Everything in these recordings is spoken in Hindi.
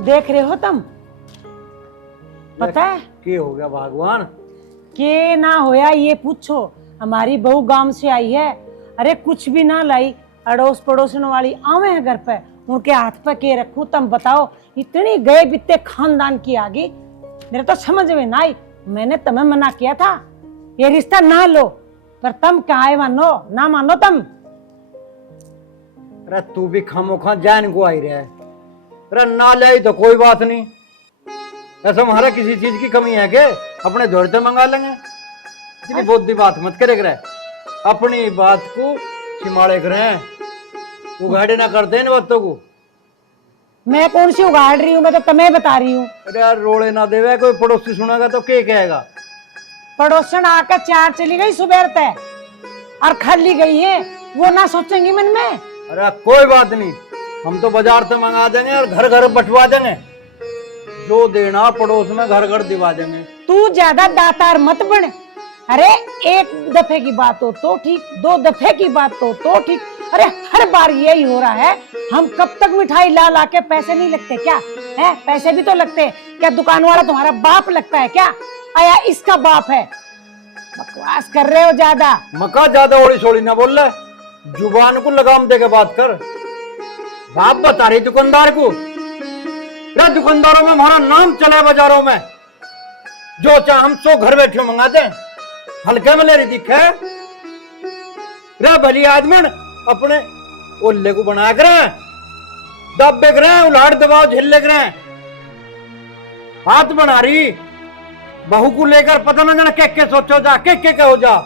देख रहे हो तुम? पता है क्या हो गया भगवान? के ना होया ये पूछो। हमारी बहू गांव से आई है, अरे कुछ भी ना लाई, अड़ोस पड़ोसन वाली आवे हैं घर पे, उनके हाथ पे के रखूं? तुम बताओ, इतनी गए बित्ते खानदान की आगे, मेरे तो समझ में ना आई। मैंने तुम्हें मना किया था ये रिश्ता ना लो, पर तुम कहा मानो ना मानो तुम। अरे तू भी खामोखा जान को आई रहा है। अरे ना ले तो कोई बात नहीं, ऐसा हमारा किसी चीज की कमी है के? अपने दौड़ से मंगा लेंगे। इतनी बुद्धि बात मत करे करे, अपनी बात को छिमाड़े करे, उगाड़े ना करते इन बातों को। मैं कौन सी उगाड़ रही हूँ, मैं तो तुम्हें बता रही हूँ। अरे यार रोड़े ना देवे, कोई पड़ोसी सुनेगा तो क्या कहेगा? पड़ोसन आकर चार चली गई सुबह तय और खाली गई है, वो ना सोचेंगी मन में? अरे कोई बात नहीं, हम तो बाजार से मंगा देंगे और घर घर बंटवा देंगे, जो देना पड़ोस में घर घर दिवा देंगे। तू ज्यादा दातार मत बन। अरे एक दफे की बात हो तो ठीक, दो दफे की बात हो तो ठीक, अरे हर बार यही हो रहा है। हम कब तक मिठाई ला ला के पैसे नहीं लगते क्या? है पैसे भी तो लगते हैं। क्या दुकान वाला तुम्हारा बाप लगता है क्या? आया इसका बाप है। बकवास कर रहे हो ज्यादा। मका ज्यादा ओड़ी सोड़ी ना बोल रहे, जुबान को लगाम दे के बात कर। बाप बता रही दुकानदार को, दुकानदारों में हमारा नाम चले बाजारों में, जो चाहे हम सो घर बैठे मंगा दे, हल्के में ले रही दिखे। रे भली आदमी अपने ओल्ले को बना कर दबे कर, उलाट दबाव झेले कर, हाथ बना रही बहू को लेकर, पता ना जाना के सोचो जा, के हो जा।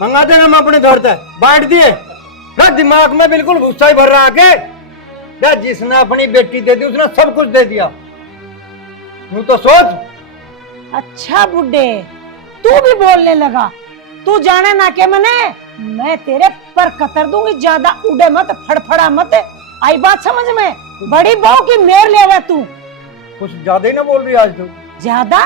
मंगा देंगे हम अपने घर से, बांट दिए। दिमाग में बिल्कुल भूसा ही भर रहा के, जिसने अपनी बेटी दे दी उसने सब कुछ दे दिया। तू तो सोच। अच्छा बुड्ढे, तू भी बोलने लगा? तू जाने ना के मैं तेरे पर कतर दूंगी। ज्यादा उड़े मत, फड़फड़ा मत। आई बात समझ में? बड़ी बहू की मेर ले हुआ तू। कुछ ज्यादा ही ना बोल रही आज तो। ज्यादा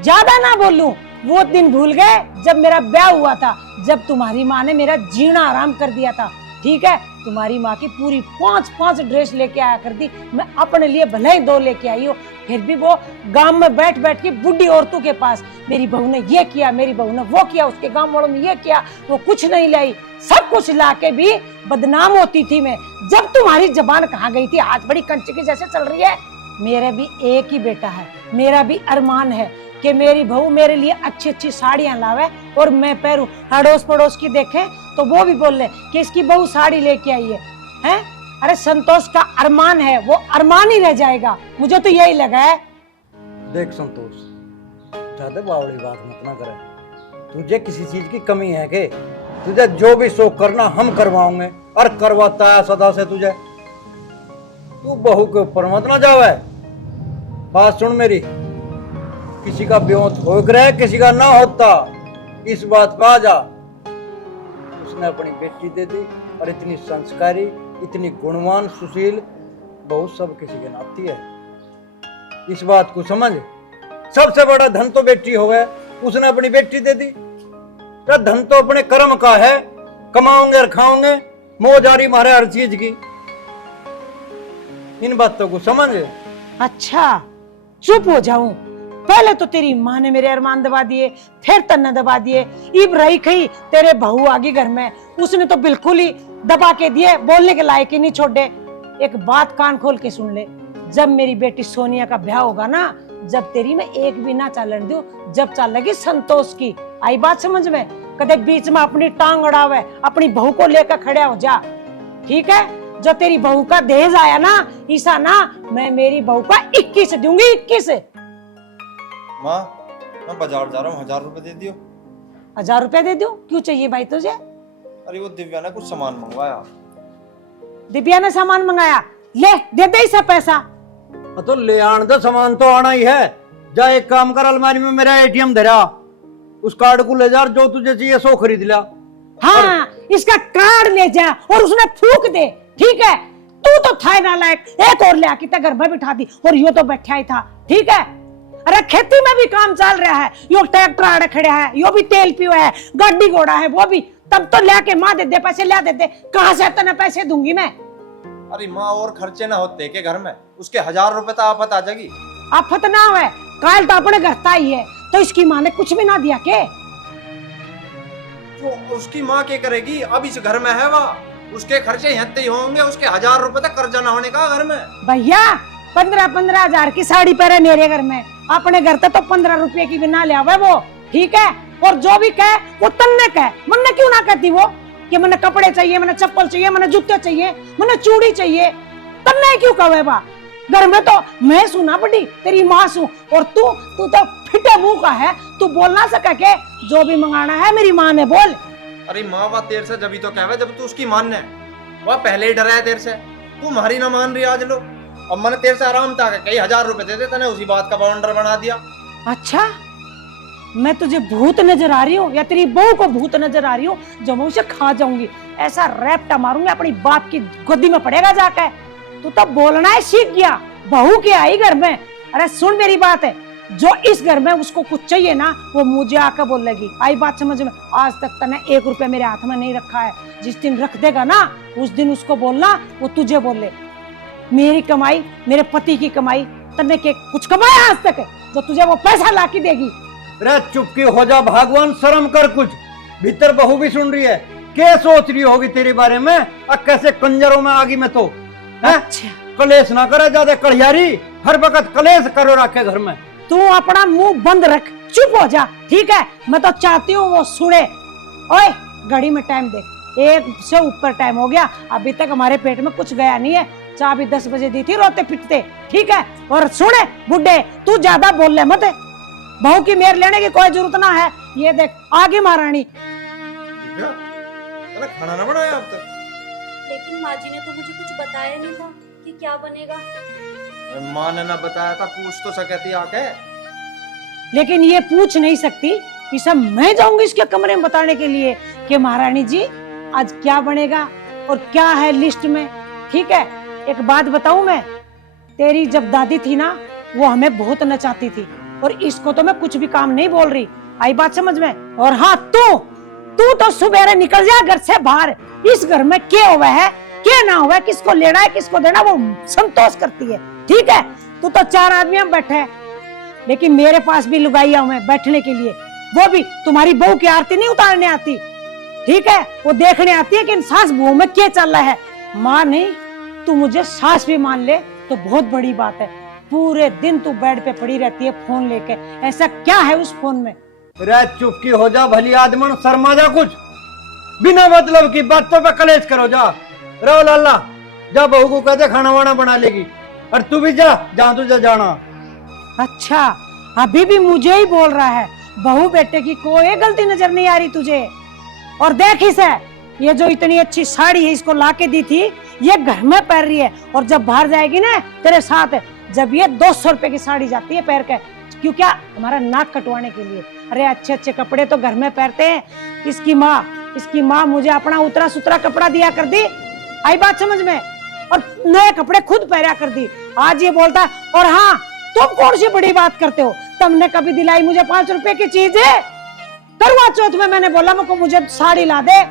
ज्यादा ना बोलूं? वो दिन भूल गए जब मेरा ब्याह हुआ था, जब तुम्हारी माँ ने मेरा जीना आराम कर दिया था। ठीक है, तुम्हारी माँ की पूरी 5 ड्रेस लेके आया कर दी, मैं अपने लिए भले ही 2 लेके आई हूँ, फिर भी वो गांव में बैठ बैठ के बुढ़ी औरतों के पास, मेरी बहू ने ये किया, मेरी बहू ने वो किया, उसके गांव वालों ने ये किया, वो कुछ नहीं लाई, सब कुछ ला के भी बदनाम होती थी मैं। जब तुम्हारी जबान कहाँ गई थी? आज बड़ी कंचकी जैसे चल रही है। मेरा भी एक ही बेटा है, मेरा भी अरमान है कि मेरी बहू मेरे लिए अच्छी अच्छी साड़ियां लावे और मैं पहनूं। अड़ोस पड़ोस की देखें तो वो भी बोल ले कि इसकी बहू साड़ी लेके आई है, हैं? अरे संतोष का अरमान है, वो अरमान ही रह जाएगा। मुझे तो यही लगा है। देख संतोष, ज्यादा बावड़ी बात मत ना करे। तुझे किसी चीज की कमी है के? तुझे जो भी शौक करना हम करवाओगे, और करवाता है सदा से तुझे। तू बहू के ऊपर मत ना जावे। बात सुन मेरी, किसी का ब्योत हो रहा, किसी का ना होता, इस बात का आ जा। उसने अपनी बेटी दे दी, और इतनी संस्कारी, इतनी गुणवान, सुशील बहू सब किसी के नाती है। इस बात को समझ। सबसे बड़ा धन तो बेटी हो गया, उसने अपनी बेटी दे दी। तो धन तो अपने कर्म का है, कमाओगे और खाओगे, मौज आ रही मारे हर चीज की। इन बातों को समझ। अच्छा चुप हो जाऊं? पहले तो तेरी माँ ने मेरे अरमान दबा दिए, फिर तन्ने दबा दिए, इब रही खई तेरे बहू आगी घर में, उसने तो बिल्कुल ही दबा के दिए, बोलने के लायक ही नहीं छोड़े। एक बात कान खोल के सुन ले, जब मेरी बेटी सोनिया का ब्याह होगा ना, जब तेरी मैं एक भी ना चालन दूं, जब चाल लगी संतोष की। आई बात समझ में? कदे बीच में अपनी टांग अड़ावे, अपनी बहू को लेकर खड़ा हो जा। ठीक है? जो तेरी बहू का दहेज आया ना, ईसा ना, मैं मेरी बहू का 21 दूंगी, 21। माँ, मैं बाजार जा रहा हूँ, 1000 रुपए दे दियो। 1000 रुपए दे दूं? क्यों चाहिए भाई तुझे? अरे वो दिव्या ने कुछ सामान मंगवाया। दिव्या ने सामान मंगाया? ले दे दे इसे पैसा। तो ले आने दो, सामान तो आना ही है। जा एक काम कर, अलमारी में मेरा एटीएम धरा, उस कार्ड को ले जा, जो तुझे चाहिए सो खरीद लिया। हाँ, इसका कार्ड ले जा और उसने फूक दे। ठीक है? तू तो था ना लायक, एक और ले आके घर में बिठा दी, और यो तो बैठा ही था। ठीक है? अरे खेती में भी काम चल रहा है, यो ट्रैक्टर आड़े खड़ा है, यो भी तेल पियो है, गाड़ी घोड़ा है वो भी, तब तो लेके माँ दे दे पैसे, ले दे दे। कहां से इतने पैसे दूंगी मैं? अरे माँ और खर्चे ना होते के घर में, उसके 1000 रुपए तो आफत आ जाएगी। आफत ना है, काल तो अपने घर का ही है, तो इसकी माँ ने कुछ भी ना दिया के? तो उसकी माँ क्या करेगी? अब इस घर में है वह, उसके खर्चे यहाँ ही होंगे, उसके 1000 रुपए तक कर्जा ना होने का घर में। भैया 15-15 हजार की साड़ी पहने मेरे घर में, अपने घर तो 15 रुपए की भी ना ले आवे वो, ठीक है? और जो भी कहे वो तन्ने कहे, मन्ने क्यों ना कहती वो कि मैंने कपड़े चाहिए, मैंने चप्पल चाहिए, मैंने जूते चाहिए, मैंने चूड़ी चाहिए, तन्ने क्यों कहे बा? घर में तो मैं सुना बड़ी तेरी माँ सू, और तू तो फिटे मुंह का है, तू बोल ना सका के जो भी मंगाना है मेरी माँ ने बोल। अरे माँ बात तेरे से जब ही तो कहवे जब तू उसकी मानने, वह पहले ही डरा है तेरे से, तू हमारी ना मान रही आज लो। अब मैंने तेरे से आराम था कई 1000 रुपए दे देते, उसी बात का बाउंडर बना दिया। अच्छा, मैं तुझे भूत नजर आ रही हूँ या तेरी बहू को भूत नजर आ रही हूँ जो मैं उसे खा जाऊंगी? ऐसा रैप्टा मारूंगी अपनी बाप की गोदी में पड़ेगा जाकर। तू तो बोलना है सीख गया, बहू के आई घर में। अरे सुन मेरी बात है, जो इस घर में उसको कुछ चाहिए ना वो मुझे आकर बोलेगी। आई बात समझ में? आज तक तने 1 रुपया मेरे हाथ में नहीं रखा है, जिस दिन रख देगा ना उस दिन उसको बोलना वो तुझे बोले। मेरी कमाई, मेरे पति की कमाई, तने के कुछ कमाया आज तक जो तुझे वो पैसा ला के देगी? अरे चुपकी हो जा भगवान, शर्म कर कुछ। भीतर बहू भी सुन रही है, क्या सोच रही होगी तेरे बारे में? अब कैसे कंजरों में आगी मैं तो है? अच्छा, कलेश ना करे ज्यादा कड़ियारी, हर वक्त कलेश करो रखे घर में। तू अपना मुंह बंद रख, चुप हो जा, ठीक है? मैं तो चाहती हूँ वो सुने। ओए घड़ी में टाइम देख, 1 से ऊपर टाइम हो गया, अभी तक हमारे पेट में कुछ गया नहीं है। चाय भी 10 बजे दी थी रोते पिटते, ठीक है? और सुने बुड्ढे, तू ज्यादा बोल ले मत, बहू की मेर लेने की कोई जरूरत ना है। ये देख आगे महारानी। खाना ना बनाया अब तक? लेकिन माँ जी ने तो मुझे कुछ बताया नहीं था कि क्या बनेगा। माँ ने ना बताया था, पूछ तो सकती आके। लेकिन ये पूछ नहीं सकती, ये सब मैं जाऊंगी इसके कमरे में बताने के लिए कि महारानी जी आज क्या बनेगा और क्या है लिस्ट में, ठीक है? एक बात बताऊं मैं, तेरी जब दादी थी ना वो हमें बहुत नचाती थी, और इसको तो मैं कुछ भी काम नहीं बोल रही। आई बात समझ में? और हाँ, तू तो सुबह निकल जा घर से बाहर। इस घर में क्या हुआ है क्या ना हुआ है, किसको लेना है किसको देना वो संतोष करती है, ठीक है? तू तो 4 आदमी हम बैठे हैं, लेकिन मेरे पास भी लुगाई हूं बैठने के लिए, वो भी तुम्हारी बहू की आरती नहीं उतारने आती, ठीक है? वो देखने आती है कि सास बहू में क्या चल रहा है। माँ नहीं, तू मुझे सास भी मान ले तो बहुत बड़ी बात है। पूरे दिन तू बेड पे पड़ी रहती है फोन लेके, ऐसा क्या है उस फोन में? रे चुपकी हो जा भली आदमन, शर्मा जा कुछ, बिना मतलब की बातों पे कलेश करो जा। रो लाला जा, बहू को कहते खाना वाना बना लेगी, और तू भी जा जहाँ तुझे जाना। अच्छा, अभी भी मुझे ही बोल रहा है? बहू बेटे की कोई गलती नजर नहीं आ रही तुझे? और देख इसे, ये जो इतनी अच्छी साड़ी है इसको लाके दी थी, ये घर में पहन रही है, और जब बाहर जाएगी ना तेरे साथ, जब ये 200 रुपए की साड़ी जाती है पहन के, क्यों? क्या हमारा नाक कटवाने के लिए? अरे अच्छे अच्छे कपड़े तो घर में पहनते हैं। इसकी माँ मुझे अपना उतरा सुतरा कपड़ा दिया कर दी, आई बात समझ में? और नए कपड़े खुद पहना कर दी। आज ये बोलता है, और हाँ तुम कौन सी बड़ी बात करते हो, तुमने कभी दिलाई मुझे 5 रुपए की चीज है? करवा चौथ में मैंने बोला मुझे साड़ी ला दे,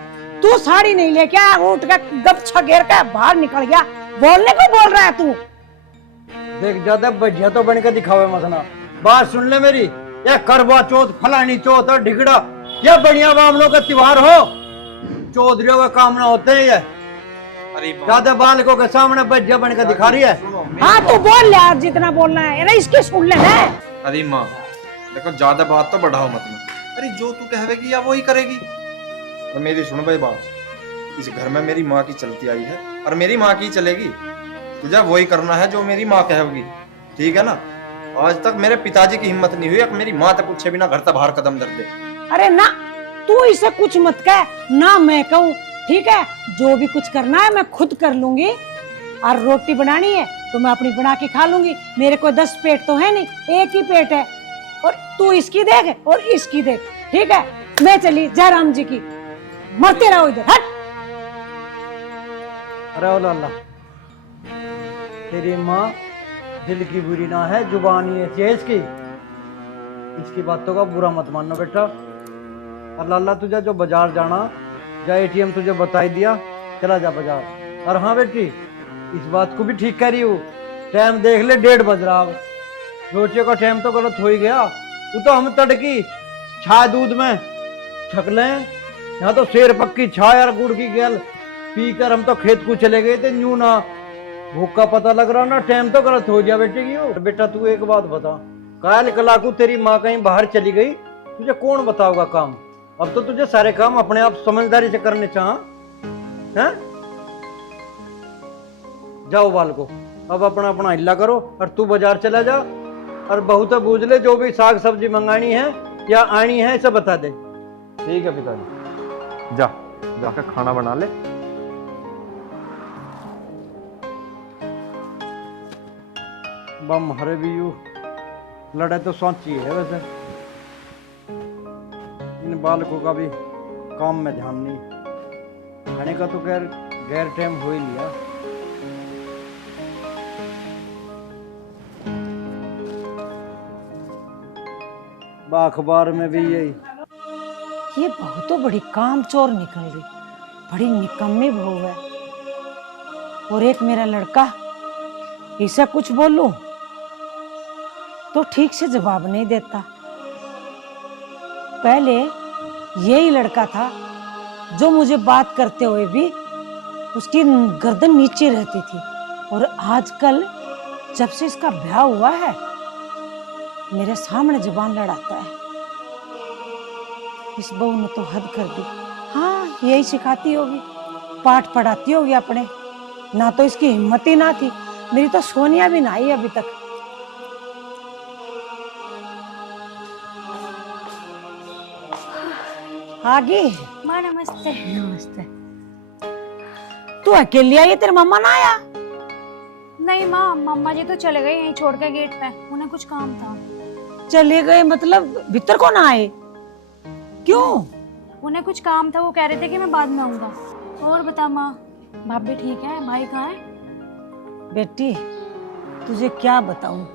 तू साड़ी नहीं लेके आया, उठ का गपछा घेर का बाहर निकल गया। बोलने को बोल रहा है तू? देख ज्यादा बढ़िया तो बन के दिखावे मसना। बात सुन ले मेरी, ये करवा चौथ, फलानी चौथ और ढिगड़ा, ये बढ़िया बामनों का त्योहार हो, चौधरियों का काम ना होते हैं ये। अरे ज्यादा बालकों के सामने बढ़िया बन के दिखा रही है। हाँ तू बोल यार जितना बोलना है, अरे इसके सुन ले ना। अरे माँ देखो, ज्यादा बात तो बढ़ाओ मत में। अरे जो तू कहेगी या वो ही करेगी। तो मेरी सुन भाई बात, इस घर में मेरी माँ की चलती आई है और मेरी माँ की चलेगी। तुझे वही करना है जो मेरी माँ कहेगी, ठीक है ना? आज तक मेरे पिताजी की हिम्मत नहीं हुई मेरी माँ तक पूछे बिना घर तक बाहर कदम धर दे। अरे ना, तू इसे कुछ मत कह ना, मैं कहूँ, ठीक है? जो भी कुछ करना है मैं खुद कर लूंगी, और रोटी बनानी है तो मैं अपनी बना के खा लूंगी। मेरे को 10 पेट तो है नहीं, एक ही पेट है, और तू इसकी देख और इसकी देख, ठीक है? मैं चली जय राम जी की, मरते रहो इधर, हट। अरे ओ लाला, तेरी माँ दिल की बुरी ना है, जुबानी ऐसी है इसकी। इसकी बातों का बुरा मत मानना बेटा। और लाला तुझे जो बाजार जाना, या ATM तुझे बता ही दिया, चला जा बाजार। और हाँ बेटी, इस बात को भी ठीक कह रही हो। टाइम देख ले, 1:30 बज रहा अब। रोटियों का टाइम तो गलत हो ही गया। वो तो हम तड़की छाय दूध में छक लें, यहाँ तो शेर पक्की छाय और गुड़ की गेल पी कर हम तो खेत को चले गए थे। यूं ना भूख का पता लग रहा ना, टाइम तो गलत हो गया बेटे की। बेटा तू एक बात बता, काल कलाकू तेरी माँ कहीं बाहर चली गई, तुझे कौन बताओगा काम? अब तो तुझे सारे काम अपने आप समझदारी से करने चाह हैं? जाओ बालको, अब अपना अपना हिल्ला करो और तू बाजार चला जा और बहुत बूझ ले, जो भी साग सब्जी मंगानी है या आनी है सब बता दे। ठीक है पिताजी, जा जाकर खाना बना ले। बम हरे भी यू लड़े तो सोची है वैसे। इन बालकों का भी काम में ध्यान नहीं, खाने का तो गैर गैर टाइम हो ही लिया। अखबार में भी यही। ये बहुत बड़ी कामचोर निकल गई, बड़ी निकम्मी बहू है। और एक मेरा लड़का, इसे कुछ बोलूं तो ठीक से जवाब नहीं देता। पहले यही लड़का था जो मुझे बात करते हुए भी उसकी गर्दन नीचे रहती थी, और आजकल जब से इसका ब्याह हुआ है मेरे सामने जुबान लड़ाता है। इस बहू ने तो हद कर दी। हाँ, यही सिखाती होगी, पाठ पढ़ाती होगी अपने। ना तो इसकी हिम्मत ही ना थी। मेरी तो सोनिया भी ना आई अभी तक। आगे माँ नमस्ते। नमस्ते। तू अकेली आई है, तेरे मम्मा ना आया? नहीं माँ, मम्मा जी तो चले गए यहीं छोड़ के गेट पे, उन्हें कुछ काम था। चले गए मतलब भीतर को ना आए? क्यों? उन्हें कुछ काम था, वो कह रहे थे कि मैं बाद में आऊंगा। और बता माँ, भाभी ठीक है? भाई कहाँ है? बेटी तुझे क्या बताऊं,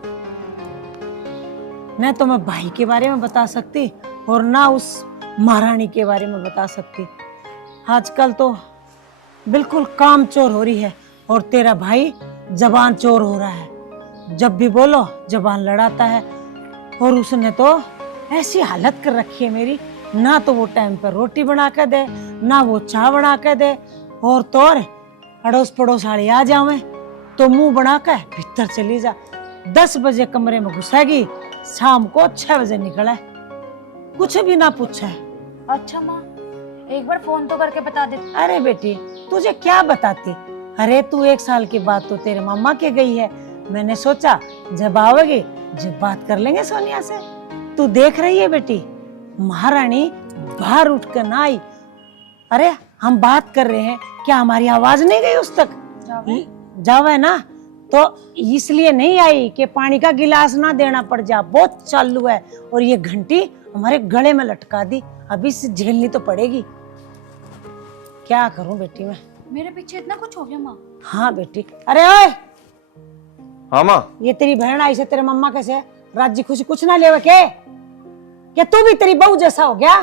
न तो मैं भाई के बारे में बता सकती और ना उस महारानी के बारे में बता सकती। आजकल तो बिल्कुल काम चोर हो रही है, और तेरा भाई जबान चोर हो रहा है। जब भी बोलो जबान लड़ाता है, और उसने तो ऐसी हालत कर रखी है मेरी, ना तो वो टाइम पर रोटी बना कर दे, ना वो चाय बना कर दे, और तो और अड़ोस पड़ोस वाले आ जावे तो मुंह बना कर भीतर चली जा। 10 बजे कमरे में घुसेगी, शाम को 6 बजे निकले, कुछ भी ना पूछे। अच्छा माँ, एक बार फोन तो करके बता दे। अरे बेटी तुझे क्या बताती, अरे तू 1 साल के बाद तो तेरे मम्मा के गई है। मैंने सोचा जब आओगे जब बात कर लेंगे सोनिया से। तू देख रही है बेटी, महारानी बाहर उठ कर ना आई। अरे हम बात कर रहे हैं, क्या हमारी आवाज नहीं गई उस तक? जावे ना, तो इसलिए नहीं आई कि पानी का गिलास ना देना पड़ जा, बहुत चालू है। और ये घंटी हमारे गले में लटका दी, अभी से झेलनी तो पड़ेगी। क्या करूं बेटी मैं? मेरे पीछे इतना कुछ हो गया माँ? हाँ बेटी। अरे ओए, हाँ माँ। ये तेरी बहन आई से तेरे मम्मा कैसे राजी खुशी कुछ ना लेवे के तू भी तेरी बहू जैसा हो गया?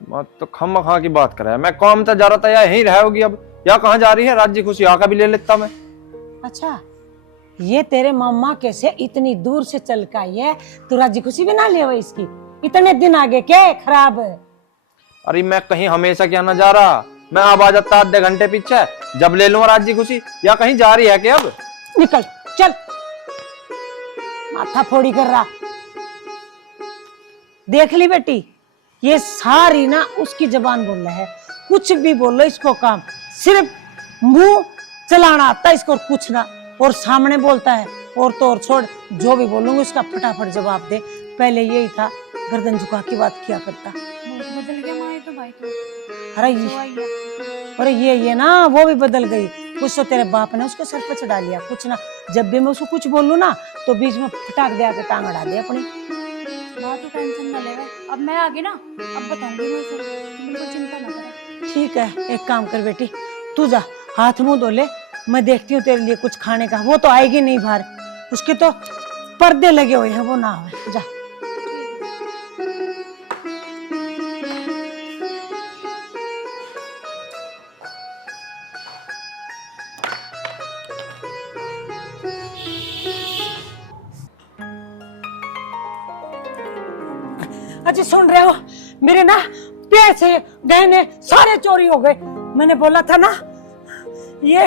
माँ तो खम खा की बात कर रहा है, मैं काम तो जा रहा था, यहीं रहोगी अब, या कहाँ जा रही है? राज्य खुशी आका भी ले लेता मैं। अच्छा, ये तेरे मम्मा कैसे इतनी दूर से चल के आई है, तू राजी खुशी भी ना ले इसकी? इतने दिन आगे क्या खराब है? अरे मैं कहीं हमेशा क्या ना जा रहा, मैं अब आ जाता आधे घंटे पीछे, जब ले लूंगा राज्य खुशी। या कहीं जा रही है क्या अब? निकल चल, माथा फोड़ी कर रहा। देख ली बेटी, ये सारी ना उसकी जबान बोल रहा है। कुछ भी बोलो इसको, काम सिर्फ मुंह चलाना आता है इसको और कुछ ना, और सामने बोलता है। और तो और छोड़, जो भी बोलूंगी उसका फटाफट जवाब दे। पहले यही था, गर्दन झुका के बात किया करता। बहुत बदल गया माँ, ये तो भाई तो। अरे ये ना वो भी बदल गई। कुछ तो तेरे बाप ने उसको सर पे चढ़ा लिया, कुछ ना जब भी मैं उसको कुछ बोलूं ना तो बीच में फटाक दे आके टांग अड़ा दे अपनी। माँ तो टेंशन ना ले, अब मैं आ गई ना, अब बताऊंगी मैं उसे, बिल्कुल चिंता ना करे। ठीक है, एक काम कर बेटी, तू जा हाथ मुंह धो ले, मैं देखती हूँ तेरे लिए कुछ खाने का। वो तो आएगी नहीं बाहर, उसके तो पर्दे लगे हुए हैं, वो ना आवे। जा। अच्छा सुन रहे हो, मेरे ना पैसे गहने सारे चोरी हो गए। मैंने बोला था ना ये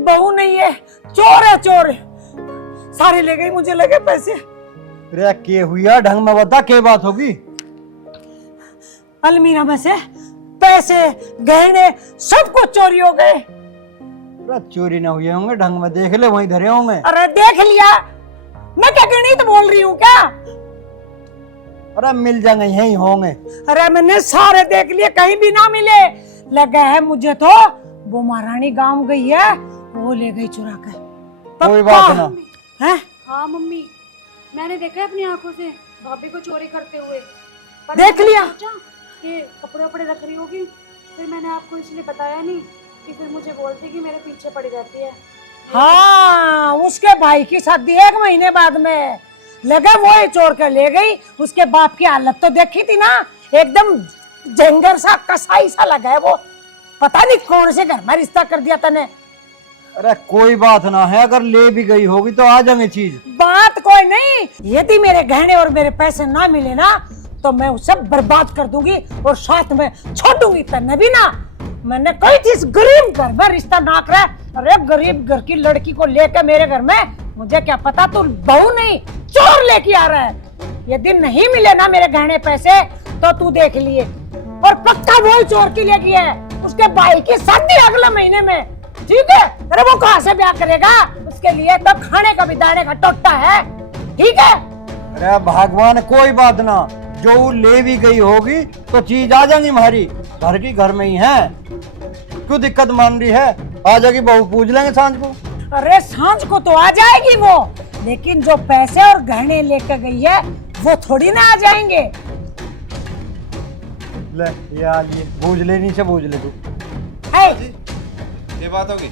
बहू नहीं है, चोर है, चोर है। सारे ले गई, मुझे लगे पैसे। रे के हुआ ढंग में बता, के बात होगी? अलमीरा में से पैसे गहने सब कुछ चोरी हो गए। अरे चोरी ना हुए होंगे, ढंग में देख ले, वहीं धरे होंगे। अरे देख लिया, मैं क्या गणित बोल रही हूँ क्या? अरे मिल जाएंगे, यहीं होंगे। अरे मैंने सारे देख लिए, कहीं भी ना मिले। लगा है मुझे तो वो महारानी गांव गई है, वो ले गई चुरा कर। कोई बात ना है। हाँ मम्मी, मैंने देखा है अपनी आंखों से भाभी को चोरी करते हुए। पर देख मैंने लिया? सोचा कि कपड़े वपड़े रख रही होगी, फिर मैंने आपको इसलिए बताया नहीं कि फिर मुझे बोलती कि मेरे पीछे पड़ी रहती है। हाँ, उसके भाई की शादी 1 महीने बाद में लगा वो ही चोर कर ले गई। उसके बाप की हालत तो देखी थी ना, एकदम जंगल सा कसाई सा लगा है वो। पता नहीं कौन से घर में रिश्ता कर दिया तने। अरे कोई बात ना है, अगर ले भी गई होगी तो आ जाएंगे चीज। बात कोई नहीं, यदि मेरे गहने और मेरे पैसे ना मिले ना तो मैं उसे बर्बाद कर दूंगी और साथ में छोड़ूंगी तने भी ना। मैंने कोई चीज गरीब घर में रिश्ता ना करा। अरे गरीब घर की लड़की को लेकर मेरे घर में, मुझे क्या पता तू बहू नहीं चोर लेके आ रहा है। यदि नहीं मिले ना मेरे गहने पैसे तो तू देख लिए। और पक्का वो चोर की लेके है, उसके भाई की शादी अगले महीने में, ठीक है? अरे वो कहाँ से ब्याह करेगा? उसके लिए तो खाने का भी दाने का टोटा है, ठीक है? अरे भगवान कोई बात ना, जो ले भी गई होगी तो चीज आ जाएंगी हमारी, घर की घर में ही है। क्यों दिक्कत मान रही है? आ जाएगी, बहू पूछ लेंगे सांझ को। अरे सांझ को तो आ जाएगी वो, लेकिन जो पैसे और गहने लेकर गई है वो थोड़ी ना आ जाएंगे। ले यार, ये बूझ लेनी से बूझ ले तू। ए, ये बात होगी।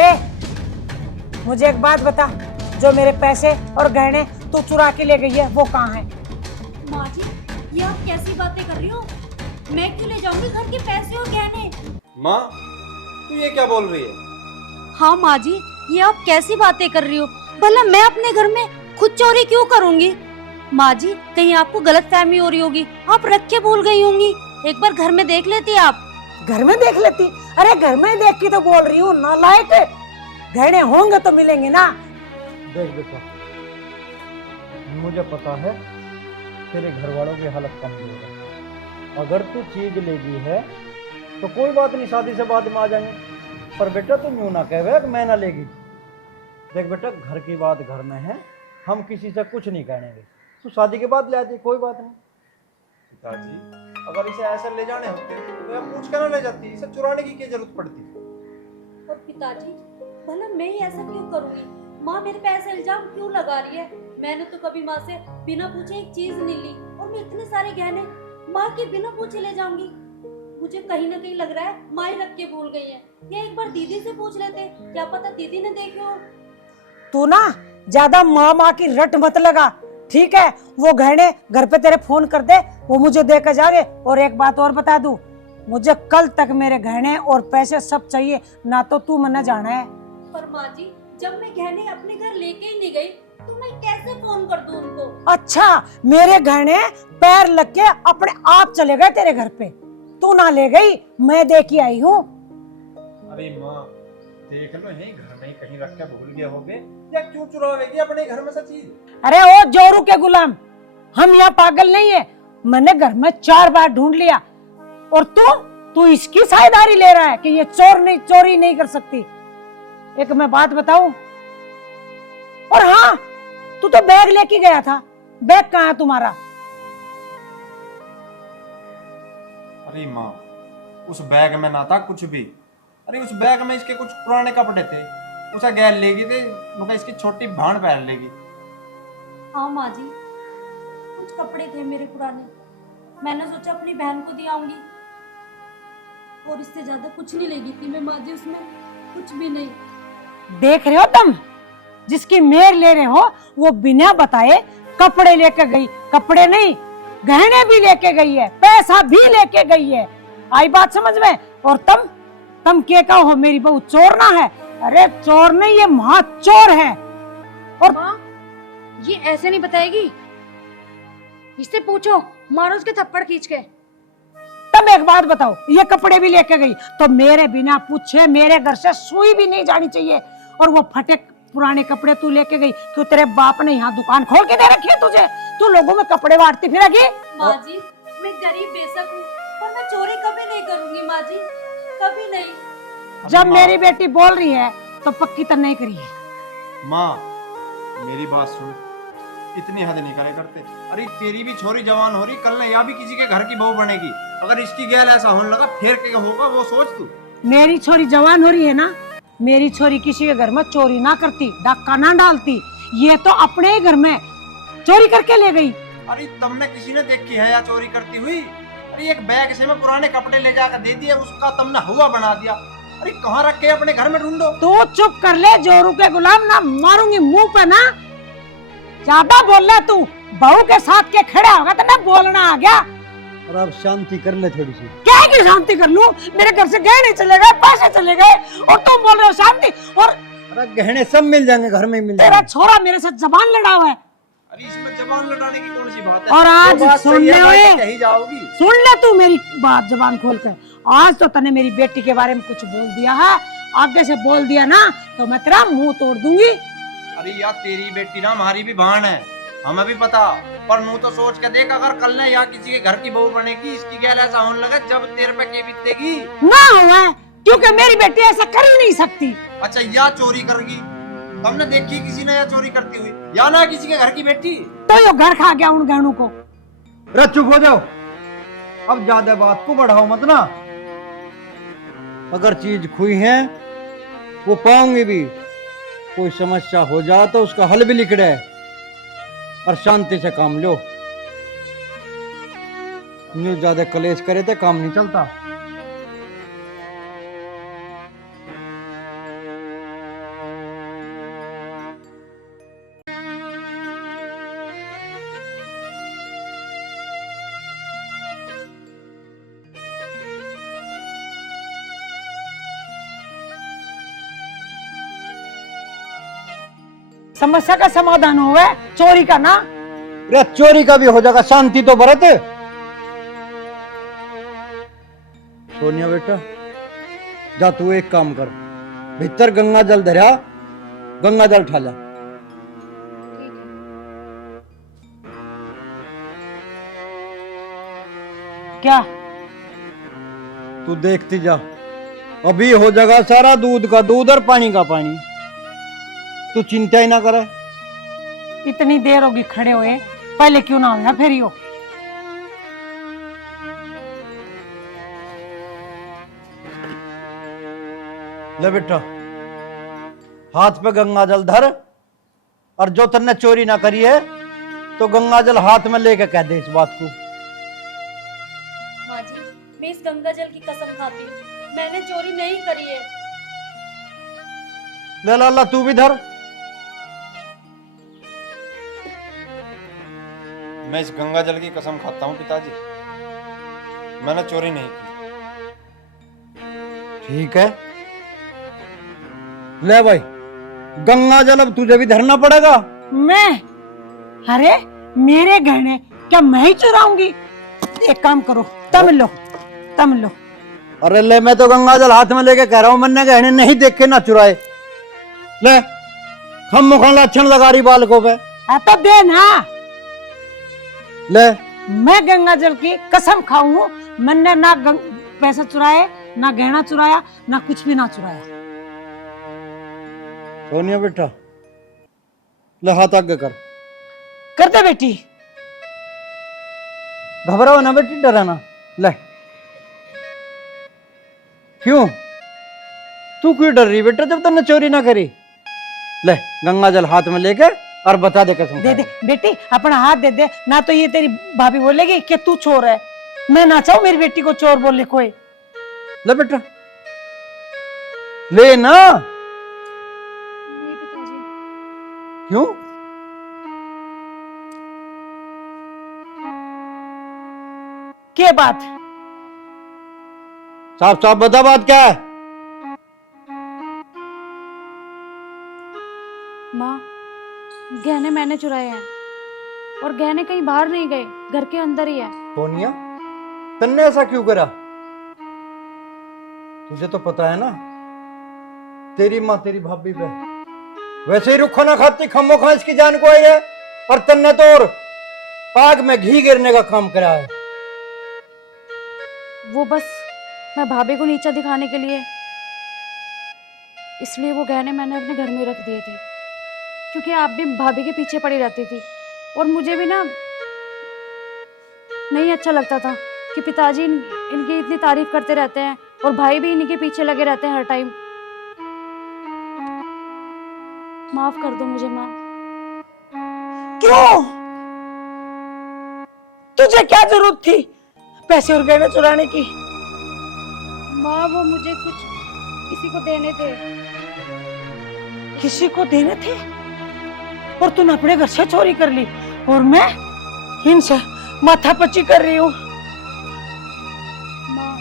ए, मुझे एक बात बता, जो मेरे पैसे और गहने तू चुरा के ले गई है वो कहाँ है? माँ जी, ये आप कैसी बातें कर रही हो? मैं क्यों ले जाऊंगी घर के पैसे और गहने? माँ, तू ये क्या बोल रही है? हाँ माँ जी, ये आप कैसी बातें कर रही हो? भला मैं अपने घर में खुद चोरी क्यों करूंगी? माँ जी, कहीं आपको गलतफहमी हो रही होगी, आप रख के भूल गई होंगी। एक बार घर में देख लेती आप। घर में देख लेती? अरे घर में देख के तो बोल रही हूँ, नालायक। गहने होंगे तो मिलेंगे ना। देख बेटा, मुझे पता है तेरे घर वालों की हालत कमजोर है। अगर तू चीज लेगी है तो कोई बात नहीं, शादी से बाद में आ जाएंगे। पर बेटा तुम यूं ना कहे कि मैं ना लेगी। देख बेटा, घर की बात घर में है, हम किसी से कुछ नहीं कहेंगे। तू शादी के बाद ले आती, कोई बात नहीं। पिताजी, अगर इसे ऐसे ले जाने होते तो मैं पूछ कर ना ले जाती, इसे चुराने की क्या जरूरत पड़ती? और पिताजी, भला मैं ही ऐसा क्यों करूंगी? माँ मेरे पे ऐसे इल्जाम क्यों लगा रही है? मैंने तो कभी माँ से बिना पूछे एक चीज नहीं ली, और मैं इतने सारे गहने माँ के बिना पूछे ले जाऊंगी। मुझे कहीं ना कहीं लग रहा है माँ ही रख के भूल गई है, या एक बार दीदी से पूछ लेते, क्या पता दीदी ने देखे हो। तू ना ज्यादा माँ की रट मत लगा, ठीक है? वो गहने घर पे तेरे फोन कर दे, वो मुझे दे कर जावे। और एक बात और बता दूं, मुझे कल तक मेरे गहने और पैसे सब चाहिए, ना तो तू मना जाना है। पर माँ जी, जब मैं गहने अपने घर लेके ही नहीं गई तो मैं कैसे फोन कर दूं उनको? अच्छा, मेरे गहने पैर लग के अपने आप चले गए तेरे घर पे, तू ना ले गई, मैं दे के आई हूँ। अरे माँ, देख लो, यही घर में ही कहीं रख के भूल गए होगे, या क्यों चुरावेगी अपने घर में से चीज? अरे ओ जोरू के गुलाम, हम यहाँ पागल नहीं है। मैंने घर में 4 बार ढूंढ लिया, और तू इसकी साझेदारी ले रहा है कि ये चोरी नहीं कर सकती। एक मैं बात बताऊं, और हाँ, तू तो बैग लेके गया था, बैग कहाँ है तुम्हारा? अरे माँ, उस बैग में ना था कुछ भी। अरे उस बैग में इसके कुछ पुराने कपड़े थे, उसे गैर लेगी थे, उनका इसकी छोटी भाण पहन लेगी। हाँ माँ जी, कुछ कपड़े थे मेरे पुराने, मैंने सोचा अपनी बहन को दिलाऊंगी, और इससे ज्यादा कुछ नहीं लेगी थी मैं माँ जी, उसमें कुछ भी नहीं। देख रहे हो तुम, जिसकी मेर ले रहे हो वो बिना बताए कपड़े लेके गई। कपड़े नहीं, गहने भी लेके गई है, पैसा भी लेके गई है। आई बात समझ में? और तुम क्या कहो मेरी बहू चोर ना है? अरे चोर नहीं, ये महा चोर है। और माँ, ये ऐसे नहीं बताएगी, इससे पूछो, मारो उसके थप्पड़ खींच के। तब एक बात बताओ, ये कपड़े भी लेके गई तो मेरे बिना पूछे मेरे घर से सुई भी नहीं जानी चाहिए। और वो फटे पुराने कपड़े तू लेके गई, क्यों तेरे बाप ने यहाँ दुकान खोल के दे रखी है तुझे? तू लोगों में कपड़े बांटती फिरेगी? माँ जी, मैं गरीब बेशक हूँ, पर मैं चोरी कभी नहीं करूंगी माँ जी, कभी नहीं। जब मेरी बेटी बोल रही है तो पक्की तो नहीं करी है। माँ मेरी बात सुन, इतनी हद नहीं करे करते। अरे तेरी भी छोरी जवान हो रही, कल ने या भी किसी के घर की बहू बनेगी। अगर इसकी गैल ऐसा होने लगा फिर क्या होगा वो सोच तू। मेरी छोरी जवान हो रही है ना, मेरी छोरी किसी के घर में चोरी ना करती, डाका ना डालती। ये तो अपने ही घर में चोरी करके ले गई। अरे तुमने किसी ने देखी है या चोरी करती हुई? अरे एक बैग से में पुराने कपड़े ले जाकर दे दिए, उसका तुमने हुआ बना दिया। अरे कहाँ रखे अपने घर में ढूंढो। तू चुप कर ले जोरू के गुलाम, ना मारूंगी मुंह पे ना। ज्यादा बोल रहा तू, बहू के साथ के खड़ा होगा तो मैं बोलना आ गया। और अब शांति कर ले थोड़ी सी। क्या की शांति कर लूं? मेरे घर से गहने चले गए, पैसे चले गए और तुम बोल रहे हो शांति? और अरे गहने सब मिल जाएंगे, घर में ही मिल तेरा जाएंगे। छोरा मेरे साथ जबान लड़ा हुआ है। अरे इसमें जबान लड़ाने की कौन सी बात है? और आज वो बात सुन सही है, ले भाई, ओए। कहीं जाओगी। सुन ले तू मेरी बात जबान खोल कर। आज तो तने मेरी बेटी के बारे में कुछ बोल दिया है, आगे से बोल दिया ना तो मैं तेरा मुंह तोड़ दूंगी। अरे यार तेरी बेटी ना हमारी भी बहन है, हमें भी पता। पर नू तो सोच के देख, अगर कल ने या किसी के घर की बहू बनेगी, इसकी गैल ऐसा होने लगा जब तेरे पे के बीतेगी। ना हुआ है, क्योंकि मेरी बेटी ऐसा कर ही नहीं सकती। अच्छा या चोरी करेगी? तुमने देखी किसी ने या चोरी करती हुई? या ना किसी के घर की बेटी? तो यो घर खा गया उन गहनों को। अरे चुप हो जाओ, अब ज्यादा बात को बढ़ाओ मत ना। अगर चीज खुई है वो पाऊंगी भी, कोई समस्या हो जाए तो उसका हल भी लिख रहे, और शांति से काम लो। न्यू ज्यादा कलेश करे तो काम नहीं चलता। समस्या का समाधान होगा, चोरी का ना। अरे चोरी का भी हो जाएगा, शांति तो बरत। सोनिया बेटा जा, तू एक काम कर, भीतर गंगा जल धरा, गंगा जल उठा ला। क्या? तू देखती जा, अभी हो जाएगा सारा दूध का दूध और पानी का पानी। तू चिंता ही ना कर। इतनी देर होगी खड़े हुए, पहले क्यों ना होया फिर यो। ले बेटा, हाथ पे गंगा जल धर, और जो तन्ने चोरी ना करी है तो गंगा जल हाथ में लेके कह दे इस बात को। माँ जी, मैं इस गंगा जल की कसम खाती हूँ, मैंने चोरी नहीं करी है। ले लाला तू भी धर। मैं इस गंगा जल की कसम खाता हूँ पिताजी, मैंने चोरी नहीं की। ठीक है, ले भाई गंगा जल अब तुझे भी धरना पड़ेगा। मैं? अरे मेरे गहने क्या मैं ही चुराऊंगी? एक काम करो, तम लो, तम लो। अरे ले, मैं तो गंगा जल हाथ में लेके कह रहा हूँ, मैंने गहने नहीं देखे ना चुराए। ले, हम मुखा लक्षण लगा रही बालकों पे। तो दे ना। ले, मैं गंगा जल की कसम खाऊं, मैंने ना पैसा चुराए, ना गहना चुराया, ना कुछ भी ना चुराया। सोनिया बेटा ले हाथ आगे कर दे बेटी। घबराओ ना बेटी, डराना। ले, क्यों तू क्यों डर रही बेटा, जब तूने चोरी ना करी? ले गंगा जल हाथ में लेके और बता दे कसम। दे दे बेटी, अपना हाथ दे दे, ना तो ये तेरी भाभी बोलेगी कि तू चोर है। मैं ना चाहूं मेरी बेटी को चोर बोले कोई। ले बेटा, ले ना। नहीं पिताजी। क्यों? क्या बात? साफ साफ बता, बात क्या है? माँ, गहने मैंने चुराए हैं। और गहने कहीं बाहर नहीं गए, घर के अंदर ही है। सोनिया, तन्ने ऐसा क्यों करा? तुझे तो पता है ना, तेरी माँ तेरी भाभी पे वैसे ही रुखा ना खाती, खम्मो खा इसकी जान को आई है, और तन्ने तो और आग में घी गिरने का काम करा है। वो बस मैं भाभी को नीचा दिखाने के लिए, इसलिए वो गहने मैंने अपने घर में रख दिए थे, क्योंकि आप भी भाभी के पीछे पड़ी रहती थी और मुझे भी ना नहीं अच्छा लगता था कि पिताजी इनकी इतनी तारीफ करते रहते हैं और भाई भी इन्हीं के पीछे लगे रहते हैं हर टाइम। माफ कर दो मुझे माँ। क्यों? तुझे क्या जरूरत थी पैसे और गहने चुराने की? माँ वो मुझे कुछ किसी को देने थे। किसी को देने थे और तूने अपने घर से चोरी कर ली, और मैं इनसे माथापच्ची कर रही हूँ। माँ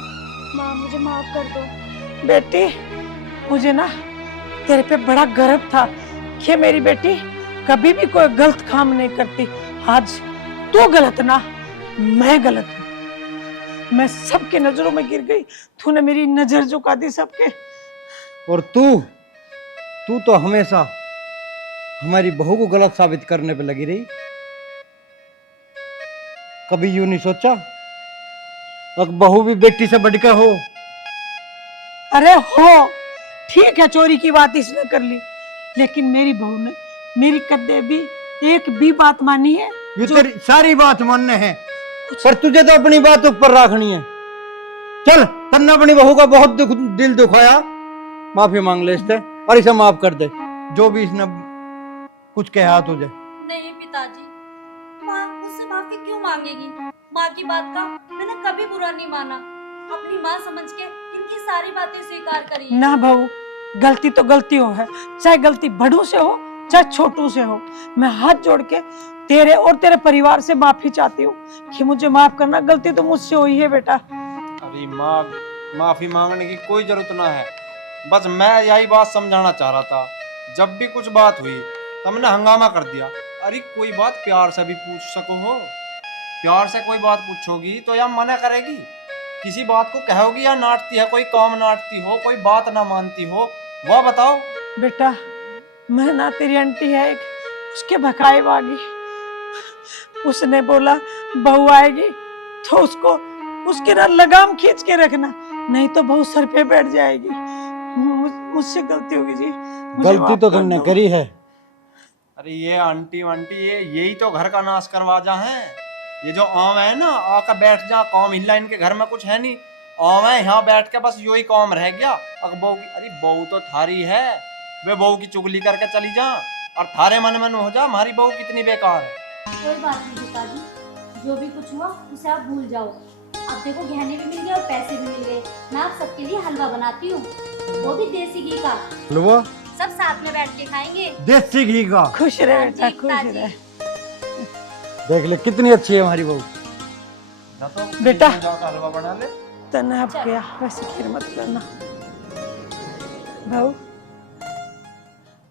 माँ मुझे माफ कर दो। बेटी, मुझे ना तेरे पे बड़ा गर्व था कि मेरी बेटी कभी भी कोई गलत काम नहीं करती। आज तू गलत ना, मैं गलत हूँ। मैं सबके नजरों में गिर गई, तूने मेरी नजर झुका दी सबके। और तू तो हमेशा हमारी बहू को गलत साबित करने पे लगी रही। कभी यूं नहीं सोचा अब बहू भी बेटी से बढ़कर हो? अरे हो, ठीक है चोरी की बात इसने कर ली, लेकिन मेरी बहू ने मेरी कदे भी एक भी बात मानी है? ये तेरी सारी बात मानने हैं, पर तुझे तो अपनी बात ऊपर रखनी है। चल, तन्ने अपनी बहू का बहुत दिल दुखाया, माफी मांग ले इससे और इसे माफ कर दे, जो भी इसने कुछ कहा तुझे। नहीं पिताजी, माँ मुझसे माफी क्यों मांगेगी? माँ की बात का मैंने कभी बुरा नहीं माना, अपनी माँ समझ के इनकी सारी बातें स्वीकार करी है। ना बहू, गलती तो गलती हो है, चाहे गलती बड़ों से हो चाहे छोटू से हो। मैं हाथ जोड़ के तेरे और तेरे परिवार से माफी चाहती हूँ कि मुझे माफ करना, गलती तो मुझसे हुई है बेटा। अरे माँ, माफी मांगने की कोई जरूरत ना है, बस मैं यही बात समझाना चाह रहा था। जब भी कुछ बात हुई तुमने हंगामा कर दिया। अरे कोई बात प्यार से भी पूछ सको हो, प्यार से कोई बात पूछोगी तो या मना करेगी? किसी बात को कहोगी या नाटती है? कोई काम नाटती हो, कोई बात ना मानती हो, वह बताओ। बेटा, मैं ना तेरी आंटी है एक, उसके भकाए वागी, उसने बोला बहू आएगी तो उसको उसके ना लगाम खींच के रखना, नहीं तो बहू सर पे बैठ जाएगी। मुझसे गलती होगी जी, मुझे गलती माफ तो कर तुमने दो। करी है। अरे ये आंटी वांटी यही तो घर का नाश करवाजा है। ये जो आम है ना, आकर बैठ जा, काम हिला, इनके घर में कुछ है नहीं, आम है यहाँ बैठ के बस यो ही काम रह गया। बहू की, अरे बहू तो थारी है, वे बहू की चुगली करके चली जा और थारे मन में हो जा हमारी बहू कितनी बेकार है। कोई बात नहीं पिताजी, जो भी कुछ हुआ उसे आप भूल जाओ। अब देखो गहने भी मिल गए और पैसे भी मिल गए, मैं आप सबके लिए हलवा बनाती हूँ, वो भी देसी घी का, हलवा सब साथ में बैठ के खाएंगे। देसी घी का? खुश रहे बेटा, ताजी, खुश ताजी। रहे। देख ले कितनी अच्छी है हमारी बहू। बेटा, जाकर हलवा बना ले। तने अब क्या, वैसे खीर मत करना बहू।